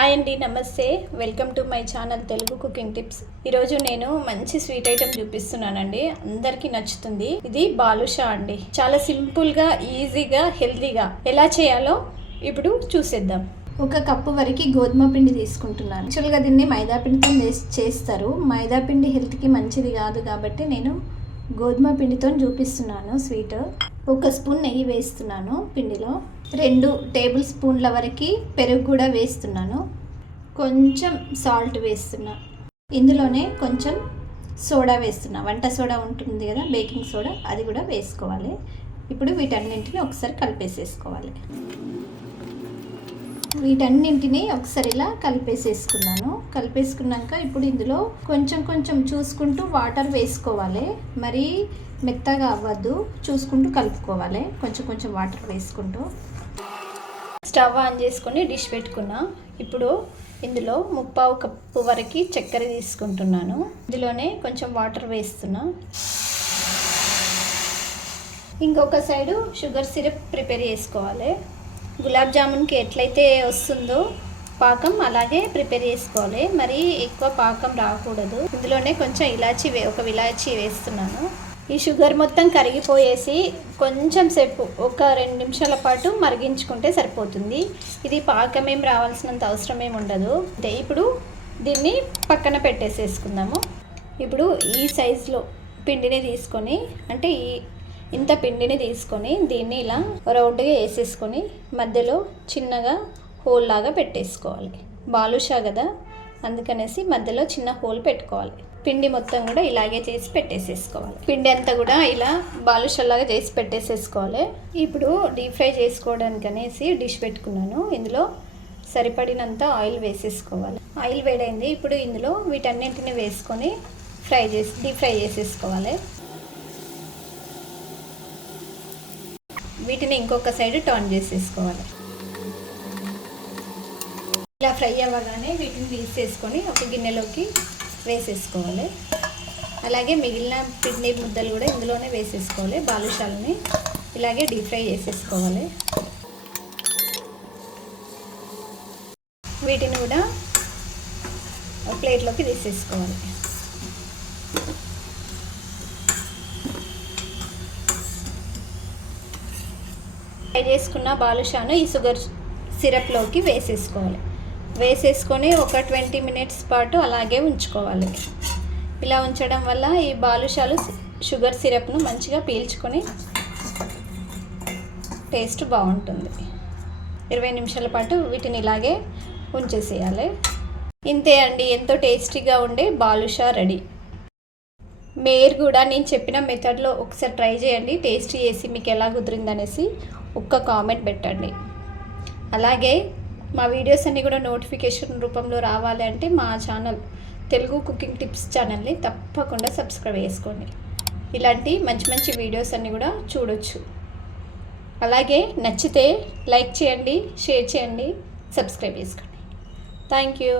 Hi అండి నమస్తే. Welcome to my channel Telugu cooking tips. ఈరోజు నేను మంచి స్వీట్ ఐటెం చూపిస్తున్నానండి. అందరికీ నచ్చుతుంది. ఇది బాలుషా అండి. చాలా సింపుల్గా ఈజీగా హెల్తీగా ఎలా చేయాలో ఇప్పుడు చూసేద్దాం. ఒక కప్పు వరకు గోధుమ పిండి తీసుకుంటున్నాను. యాక్చువల్గా దీన్ని మైదా పిండితో చేస్తారు. మైదా పిండి హెల్త్కి మంచిది కాదు కాబట్టి నేను గోధుమ పిండితో చూపిస్తున్నాను స్వీట్. ఒక స్పూన్ నెయ్యి వేస్తున్నాను పిండిలో. రెండు టేబుల్ స్పూన్ల వరకు పెరుగు కూడా వేస్తున్నాను. కొంచెం సాల్ట్ వేస్తున్నా. ఇందులోనే కొంచెం సోడా వేస్తున్నా. వంట సోడా ఉంటుంది కదా బేకింగ్ సోడా అది కూడా వేసుకోవాలి. ఇప్పుడు వీటన్నింటిని ఒకసారి కలిపేసేసుకోవాలి. వీటన్నింటినీ ఒకసారి ఇలా కలిపేసేసుకున్నాను. కలిపేసుకున్నాక ఇప్పుడు ఇందులో కొంచెం కొంచెం చూసుకుంటూ వాటర్ వేసుకోవాలి. మరీ మెత్తగా అవ్వద్దు. చూసుకుంటూ కలుపుకోవాలి. కొంచెం కొంచెం వాటర్ వేసుకుంటూ. స్టవ్ ఆన్ చేసుకొని డిష్ పెట్టుకున్నా. ఇప్పుడు ఇందులో ముప్పావు కప్పు వరకు చక్కెర తీసుకుంటున్నాను. ఇందులోనే కొంచెం వాటర్ వేస్తున్నా. ఇంకొక సైడు షుగర్ సిరప్ ప్రిపేర్ చేసుకోవాలి. గులాబ్ జామున్కి ఎట్లయితే వస్తుందో పాకం అలాగే ప్రిపేర్ చేసుకోవాలి. మరి ఎక్కువ పాకం రాకూడదు. ఇందులోనే కొంచెం ఇలాచి వే ఒక ఇలాచి వేస్తున్నాను. ఈ షుగర్ మొత్తం కరిగిపోయేసి కొంచెం సేపు ఒక రెండు నిమిషాల పాటు మరిగించుకుంటే సరిపోతుంది. ఇది పాకం ఏం రావాల్సినంత అవసరం ఏమి ఉండదు. అంటే ఇప్పుడు దీన్ని పక్కన పెట్టేసేసుకుందాము. ఇప్పుడు ఈ సైజులో పిండిని తీసుకొని అంటే ఈ ఇంత పిండిని తీసుకొని దీన్ని ఇలా రౌండ్గా వేసేసుకొని మధ్యలో చిన్నగా హోల్ లాగా పెట్టేసుకోవాలి. బాలుషా కదా? అందుకనేసి మధ్యలో చిన్న హోల్ పెట్టుకోవాలి. పిండి మొత్తం కూడా ఇలాగే చేసి పెట్టేసేసుకోవాలి. పిండి అంతా కూడా ఇలా బాలుషల్లాగా చేసి పెట్టేసేసుకోవాలి. ఇప్పుడు డీప్ ఫ్రై చేసుకోవడానికి అనేసి డిష్ పెట్టుకున్నాను. ఇందులో సరిపడినంత ఆయిల్ వేసేసుకోవాలి. ఆయిల్ వేడైంది. ఇప్పుడు ఇందులో వీటన్నింటిని వేసుకొని ఫ్రై చేసి డీప్ ఫ్రై చేసేసుకోవాలి. వీటిని ఇంకొక సైడ్ టర్న్ చేసేసుకోవాలి. ఇలా ఫ్రై అవ్వగానే వీటిని తీసేసుకొని ఒక గిన్నెలోకి వేసేసుకోవాలి. అలాగే మిగిలిన పిండి ముద్దలు కూడా ఇందులోనే వేసేసుకోవాలి. బాలుషాలని ఇలాగే డీప్ ఫ్రై చేసేసుకోవాలి. వీటిని కూడా ప్లేట్లోకి తీసేసుకోవాలి. ఫ్రై చేసుకున్న బాలుషాను ఈ షుగర్ సిరప్లోకి వేసేసుకోవాలి. వేసేసుకొని ఒక ట్వంటీ మినిట్స్ పాటు అలాగే ఉంచుకోవాలి. ఇలా ఉంచడం వల్ల ఈ బాలుషాలు షుగర్ సిరప్ను మంచిగా పీల్చుకొని టేస్ట్ బాగుంటుంది. ఇరవై నిమిషాల పాటు వీటిని ఇలాగే ఉంచేసేయాలి. ఇంతే అండి ఎంతో టేస్టీగా ఉండే బాలుషా రెడీ. మీరు కూడా నేను చెప్పిన మెథడ్లో ఒకసారి ట్రై చేయండి టేస్ట్ చేసి మీకు ఎలా కుదిరిందనేసి. ఒక్క కామెంట్ పెట్టండి. అలాగే మా వీడియోస్ అన్నీ కూడా నోటిఫికేషన్ రూపంలో రావాలి అంటే మా ఛానల్ తెలుగు కుకింగ్ టిప్స్ ఛానల్ని తప్పకుండా సబ్స్క్రైబ్ చేసుకోండి. ఇలాంటి మంచి మంచి వీడియోస్ అన్నీ కూడా చూడొచ్చు. అలాగే నచ్చితే లైక్ చేయండి షేర్ చేయండి సబ్స్క్రైబ్ చేసుకోండి. Thank you.